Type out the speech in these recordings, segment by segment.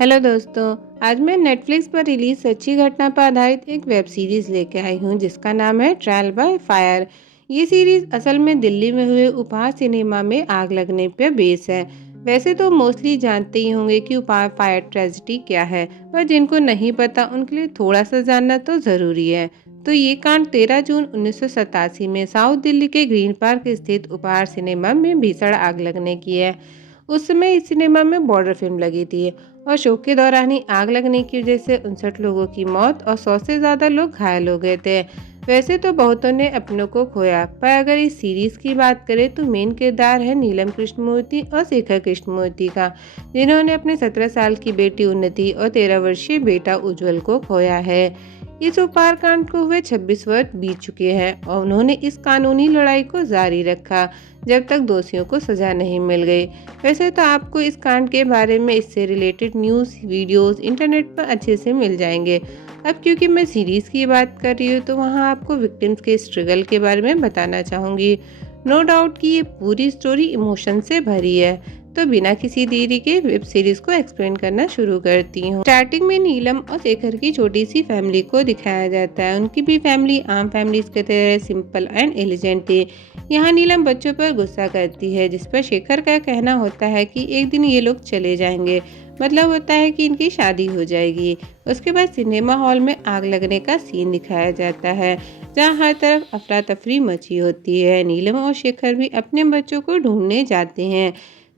Hello दोस्तों। आज मैं नेटफ्लिक्स पर रिलीज सच्ची घटना पर आधारित एक वेब सीरीज लेके आई हूँ जिसका नाम है ट्रायल बाय फायर। ये सीरीज असल में दिल्ली में हुए उपहार सिनेमा में आग लगने पर बेस है। वैसे तो मोस्टली जानते ही होंगे कि उपहार फायर ट्रेजेडी क्या है, पर जिनको नहीं पता उनके लिए थोड़ा सा जानना तो ज़रूरी है। तो ये कांड 13 जून 1987 में साउथ दिल्ली के ग्रीन पार्क स्थित उपहार सिनेमा में भीषण आग लगने की है। उस समय इस सिनेमा में बॉर्डर फिल्म लगी थी और शो के दौरान ही आग लगने की वजह से 59 लोगों की मौत और 100 से ज़्यादा लोग घायल हो गए थे। वैसे तो बहुतों ने अपनों को खोया, पर अगर इस सीरीज की बात करें तो मेन किरदार है नीलम कृष्णमूर्ति और शेखर कृष्णमूर्ति का, जिन्होंने अपने 17 साल की बेटी उन्नति और 13 वर्षीय बेटा उज्जवल को खोया है। इस उपहार कांड को हुए 26 वर्ष बीत चुके हैं और उन्होंने इस कानूनी लड़ाई को जारी रखा जब तक दोषियों को सजा नहीं मिल गई। वैसे तो आपको इस कांड के बारे में इससे रिलेटेड न्यूज़ वीडियोस इंटरनेट पर अच्छे से मिल जाएंगे। अब क्योंकि मैं सीरीज़ की बात कर रही हूँ तो वहाँ आपको विक्टिम्स के स्ट्रगल के बारे में बताना चाहूँगी। नो डाउट कि ये पूरी स्टोरी इमोशन से भरी है। तो बिना किसी देरी के वेब सीरीज को एक्सप्लेन करना शुरू करती हूँ। स्टार्टिंग में नीलम और शेखर की छोटी सी फैमिली को दिखाया जाता है। उनकी भी फैमिली आम फैमिलीज की तरह सिंपल एंड एलिजेंट थी। यहाँ नीलम बच्चों पर गुस्सा करती है, जिस पर शेखर का कहना होता है कि एक दिन ये लोग चले जाएंगे, मतलब होता है कि इनकी शादी हो जाएगी। उसके बाद सिनेमा हॉल में आग लगने का सीन दिखाया जाता है, जहाँ हर तरफ अफरा तफरी मची होती है। नीलम और शेखर भी अपने बच्चों को ढूंढने जाते हैं।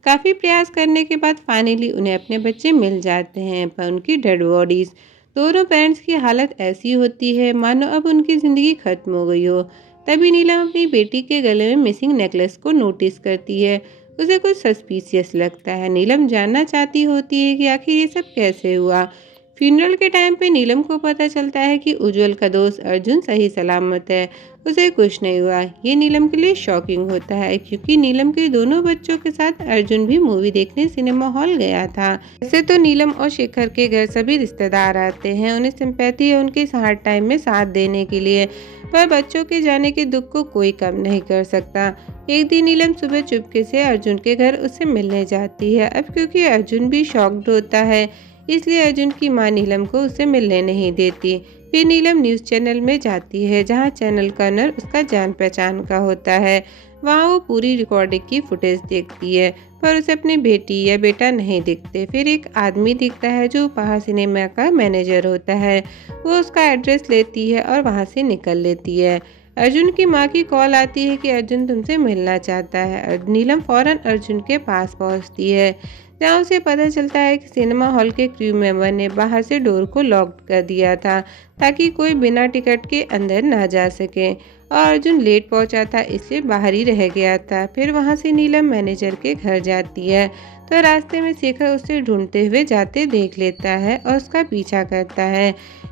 काफ़ी प्रयास करने के बाद फाइनली उन्हें अपने बच्चे मिल जाते हैं, पर उनकी डेड बॉडीज। दोनों पेरेंट्स की हालत ऐसी होती है मानो अब उनकी ज़िंदगी खत्म हो गई हो। तभी नीलम अपनी बेटी के गले में मिसिंग नेकलेस को नोटिस करती है। उसे कुछ सस्पिशियस लगता है। नीलम जानना चाहती होती है कि आखिर ये सब कैसे हुआ। फ्यूनरल के टाइम पे नीलम को पता चलता है कि उज्जवल का दोस्त अर्जुन सही सलामत है, उसे कुछ नहीं हुआ। ये नीलम के लिए शॉकिंग होता है, क्योंकि नीलम के दोनों बच्चों के साथ अर्जुन भी मूवी देखने सिनेमा हॉल गया था। वैसे तो नीलम और शेखर के घर सभी रिश्तेदार आते हैं, उन्हें सिंपैथी है उनके हार्ड टाइम में साथ देने के लिए, पर बच्चों के जाने के दुख को कोई कम नहीं कर सकता। एक दिन नीलम सुबह चुपके से अर्जुन के घर उससे मिलने जाती है। अब क्योंकि अर्जुन भी शॉक्ड होता है, इसलिए अर्जुन की मां नीलम को उससे मिलने नहीं देती। फिर नीलम न्यूज़ चैनल में जाती है, जहां चैनल का ओनर उसका जान पहचान का होता है। वहां वो पूरी रिकॉर्डिंग की फुटेज देखती है, पर उसे अपनी बेटी या बेटा नहीं दिखते। फिर एक आदमी दिखता है जो उपहार सिनेमा का मैनेजर होता है। वो उसका एड्रेस लेती है और वहां से निकल लेती है। अर्जुन की माँ की कॉल आती है कि अर्जुन तुमसे मिलना चाहता है। नीलम फौरन अर्जुन के पास पहुंचती है, जहाँ उसे पता चलता है कि सिनेमा हॉल के क्रू मेंबर ने बाहर से डोर को लॉक कर दिया था, ताकि कोई बिना टिकट के अंदर ना जा सके, और अर्जुन लेट पहुंचा था इसलिए बाहर ही रह गया था। फिर वहां से नीलम मैनेजर के घर जाती है, तो रास्ते में शेखर उसे ढूंढते हुए जाते देख लेता है और उसका पीछा करता है।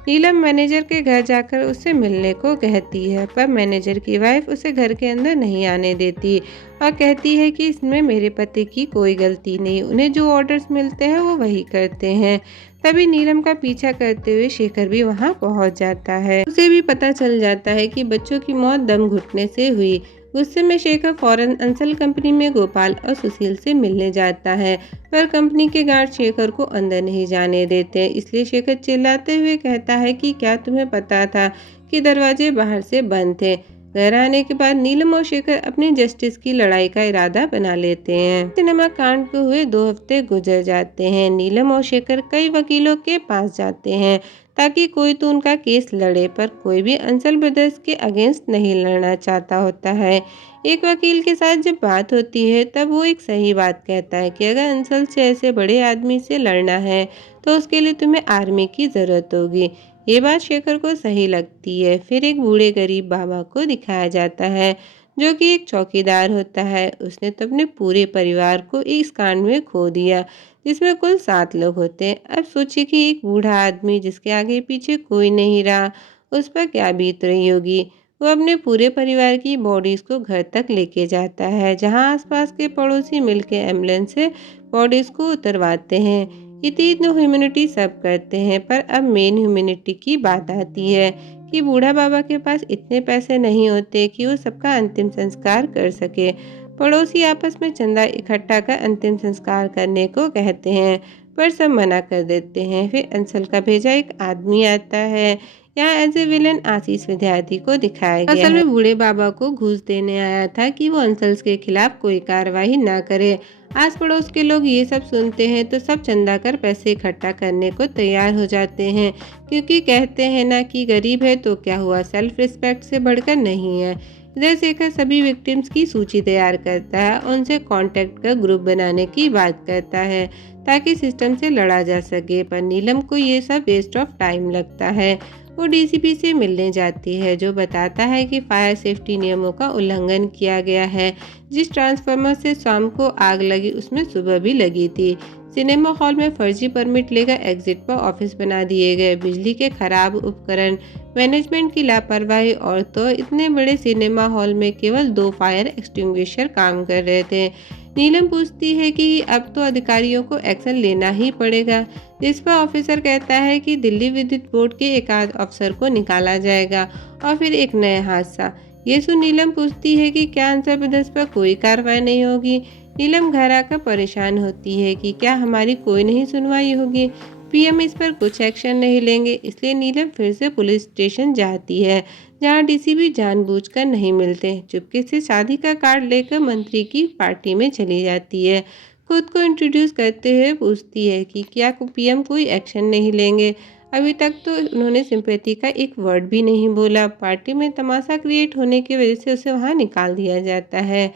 नीलम मैनेजर के घर जाकर उससे मिलने को कहती है, पर मैनेजर की वाइफ उसे घर के अंदर नहीं आने देती और कहती है कि इसमें मेरे पति की कोई गलती नहीं, उन्हें जो ऑर्डर्स मिलते हैं वो वही करते हैं। तभी नीलम का पीछा करते हुए शेखर भी वहां पहुंच जाता है। उसे भी पता चल जाता है कि बच्चों की मौत दम घुटने से हुई। गुस्से में शेखर फौरन अंसल कंपनी में गोपाल और सुशील से मिलने जाता है, पर कंपनी के गार्ड शेखर को अंदर नहीं जाने देते। इसलिए शेखर चिल्लाते हुए कहता है कि क्या तुम्हें पता था कि दरवाजे बाहर से बंद थे। घर आने के बाद नीलम और शेखर अपनी जस्टिस की लड़ाई का इरादा बना लेते हैं। सिनेमा कांड को हुए 2 हफ्ते गुजर जाते हैं। नीलम और शेखर कई वकीलों के पास जाते हैं, ताकि कोई तो उनका केस लड़े, पर कोई भी अंसल ब्रदर्स के अगेंस्ट नहीं लड़ना चाहता होता है। एक वकील के साथ जब बात होती है तब वो एक सही बात कहता है कि अगर अंसल से ऐसे बड़े आदमी से लड़ना है तो उसके लिए तुम्हें आर्मी की ज़रूरत होगी। ये बात शेखर को सही लगती है। फिर एक बूढ़े गरीब बाबा को दिखाया जाता है, जो कि एक चौकीदार होता है। उसने तो अपने पूरे परिवार को इस कांड में खो दिया, जिसमें कुल 7 लोग होते हैं। अब सोचिए कि एक बूढ़ा आदमी जिसके आगे पीछे कोई नहीं रहा, उस पर क्या बीत रही होगी। वो अपने पूरे परिवार की बॉडीज को घर तक लेके जाता है, जहां आसपास के पड़ोसी मिलकर एम्बुलेंस से बॉडीज को उतरवाते हैं। इतनी तो ह्यूमैनिटी सब करते हैं, पर अब मेन ह्यूमैनिटी की बात आती है कि बूढ़ा बाबा के पास इतने पैसे नहीं होते कि वो सबका अंतिम संस्कार कर सके। पड़ोसी आपस में चंदा इकट्ठा कर अंतिम संस्कार करने को कहते हैं, पर सब मना कर देते हैं। फिर अंसल का भेजा एक आदमी आता है। यहाँ एज ए विलन आशीष विद्यार्थी को दिखाया गया असल में बूढ़े बाबा को घूस देने आया था कि वो अंसल्स के खिलाफ कोई कार्रवाई ना करे। आस पड़ोस के लोग ये सब सुनते हैं तो सब चंदा कर पैसे इकट्ठा करने को तैयार हो जाते हैं, क्योंकि कहते हैं ना कि गरीब है तो क्या हुआ, सेल्फ रिस्पेक्ट से बढ़कर नहीं है। इधर शेखर सभी विक्टिम्स की सूची तैयार करता है, उनसे कांटेक्ट कर ग्रुप बनाने की बात करता है ताकि सिस्टम से लड़ा जा सके। पर नीलम को ये सब वेस्ट ऑफ टाइम लगता है। वो डीसीपी से मिलने जाती है जो बताता है कि फायर सेफ्टी नियमों का उल्लंघन किया गया है। जिस ट्रांसफार्मर से शाम को आग लगी उसमें सुबह भी लगी थी। सिनेमा हॉल में फर्जी परमिट लेकर एग्जिट पर ऑफिस बना दिए गए, बिजली के खराब उपकरण, मैनेजमेंट की लापरवाही और तो इतने बड़े सिनेमा हॉल में केवल 2 फायर एक्सटिंग्विशर काम कर रहे थे। नीलम पूछती है कि अब तो अधिकारियों को एक्शन लेना ही पड़ेगा, जिस पर ऑफिसर कहता है कि दिल्ली विद्युत बोर्ड के एक आध अफसर को निकाला जाएगा और फिर एक नया हादसा। ये सुन नीलम पूछती है कि क्या आंसर प्रदेश पर कोई कार्रवाई नहीं होगी। नीलम घर आकर परेशान होती है कि क्या हमारी कोई नहीं सुनवाई होगी, पीएम इस पर कुछ एक्शन नहीं लेंगे। इसलिए नीलम फिर से पुलिस स्टेशन जाती है जहां डीसीपी जानबूझकर नहीं मिलते। चुपके से शादी का कार्ड लेकर मंत्री की पार्टी में चली जाती है। खुद को इंट्रोड्यूस करते हुए पूछती है कि क्या पीएम कोई एक्शन नहीं लेंगे। अभी तक तो उन्होंने सिंपैथी का एक वर्ड भी नहीं बोला। पार्टी में तमाशा क्रिएट होने की वजह से उसे वहां निकाल दिया जाता है।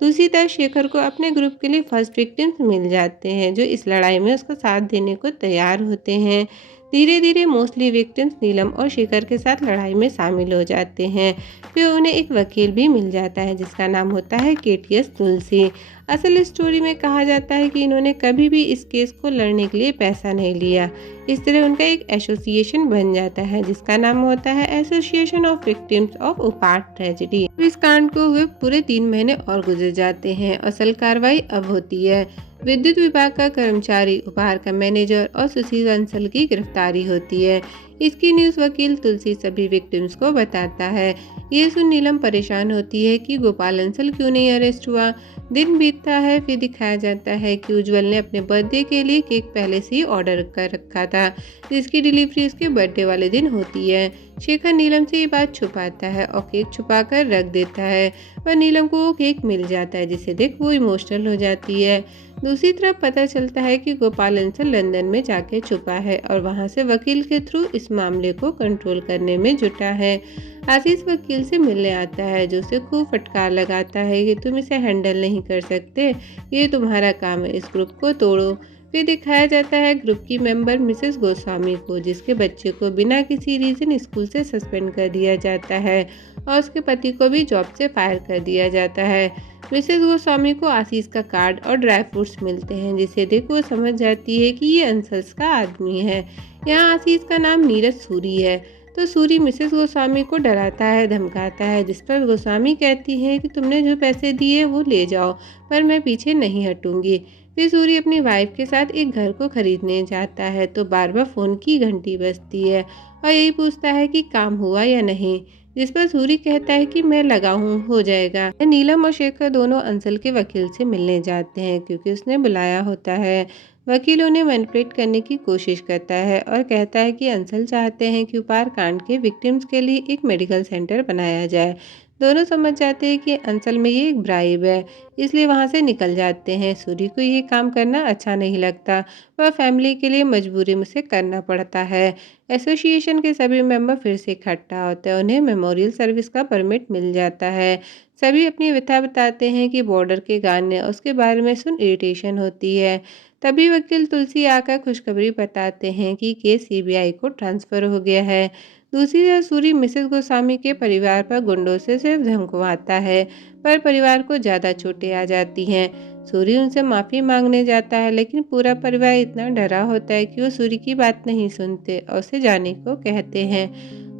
दूसरी तरफ शेखर को अपने ग्रुप के लिए फर्स्ट विक्टिम्स मिल जाते हैं जो इस लड़ाई में उसका साथ देने को तैयार होते हैं। धीरे धीरे मोस्टली विक्टिम्स नीलम और शेखर के साथ लड़ाई में शामिल हो जाते हैं। फिर उन्हें एक वकील भी मिल जाता है जिसका नाम होता है केटीएस तुलसी। असल स्टोरी में कहा जाता है कि इन्होंने कभी भी इस केस को लड़ने के लिए पैसा नहीं लिया। इस तरह उनका एक एसोसिएशन बन जाता है जिसका नाम होता है association of victims of Uphaar tragedy. इस कांड को हुए पूरे 3 महीने और गुजर जाते हैं। असल कार्रवाई अब होती है। विद्युत विभाग का कर्मचारी, उपहार का मैनेजर और सुशील अंसल की गिरफ्तारी होती है। इसकी न्यूज़ वकील तुलसी सभी विक्टिम्स को बताता है। ये सुन नीलम परेशान होती है कि गोपाल अंसल क्यों नहीं अरेस्ट हुआ। दिन बीतता है, फिर दिखाया जाता है कि उज्जवल ने अपने बर्थडे के लिए केक पहले से ही ऑर्डर कर रखा था, जिसकी डिलीवरी उसके बर्थडे वाले दिन होती है। शेखर नीलम से ये बात छुपाता है और केक छुपा कर रख देता है, पर नीलम को वो केक मिल जाता है जिसे देख वो इमोशनल हो जाती है। दूसरी तरफ पता चलता है कि गोपाल अंसल लंदन में जाके छुपा है और वहां से वकील के थ्रू इस मामले को कंट्रोल करने में जुटा है। आशीष वकील से मिलने आता है जो उसे खूब फटकार लगाता है कि तुम इसे हैंडल नहीं कर सकते, ये तुम्हारा काम है, इस ग्रुप को तोड़ो। फिर दिखाया जाता है ग्रुप की मेंबर मिसेस गोस्वामी को, जिसके बच्चे को बिना किसी रीजन स्कूल से सस्पेंड कर दिया जाता है और उसके पति को भी जॉब से फायर कर दिया जाता है। मिसेस गोस्वामी को आशीष का कार्ड और ड्राई फ्रूट्स मिलते हैं जिसे देख वो समझ जाती है कि ये अंसल्स का आदमी है। यहाँ आशीष का नाम नीरज सूरी है। तो सूरी मिसेस गोस्वामी को डराता है, धमकाता है, जिस पर गोस्वामी कहती है कि तुमने जो पैसे दिए वो ले जाओ, पर मैं पीछे नहीं हटूंगी। फिर सूरी अपनी वाइफ के साथ एक घर को खरीदने जाता है तो बार बार फ़ोन की घंटी बजती है और यही पूछता है कि काम हुआ या नहीं, जिस पर सूरी कहता है कि मैं लगा हूँ, हो जाएगा। नीलम और शेखर दोनों अंसल के वकील से मिलने जाते हैं क्योंकि उसने बुलाया होता है। वकील उन्हें मैनिपुलेट करने की कोशिश करता है और कहता है कि अंसल चाहते हैं कि उपार कांड के विक्टिम्स के लिए एक मेडिकल सेंटर बनाया जाए। दोनों समझ जाते हैं कि अंसल में ये एक ब्राइब है, इसलिए वहाँ से निकल जाते हैं। सूरी को ये काम करना अच्छा नहीं लगता, वह फैमिली के लिए मजबूरी में से करना पड़ता है। एसोसिएशन के सभी मेंबर फिर से इकट्ठा होते हैं, उन्हें मेमोरियल सर्विस का परमिट मिल जाता है। सभी अपनी व्यथा बताते हैं कि बॉर्डर के गाने और उसके बारे में सुन इरिटेशन होती है। तभी वकील तुलसी आकर खुशखबरी बताते हैं कि केस सीबीआई को ट्रांसफ़र हो गया है। दूसरी तरफ सूरी मिसेस गोस्वामी के परिवार पर गुंडों से सिर्फ धमकवाता है, पर परिवार को ज़्यादा चोटें आ जाती हैं। सूरी उनसे माफ़ी मांगने जाता है लेकिन पूरा परिवार इतना डरा होता है कि वो सूरी की बात नहीं सुनते और उसे जाने को कहते हैं।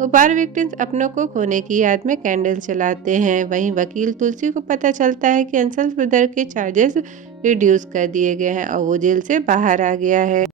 उपार विक्टिम्स अपनों को खोने की याद में कैंडल चलाते हैं। वहीं वकील तुलसी को पता चलता है कि अंसल ब्रदर के चार्जेस रिड्यूस कर दिए गए हैं और वो जेल से बाहर आ गया है।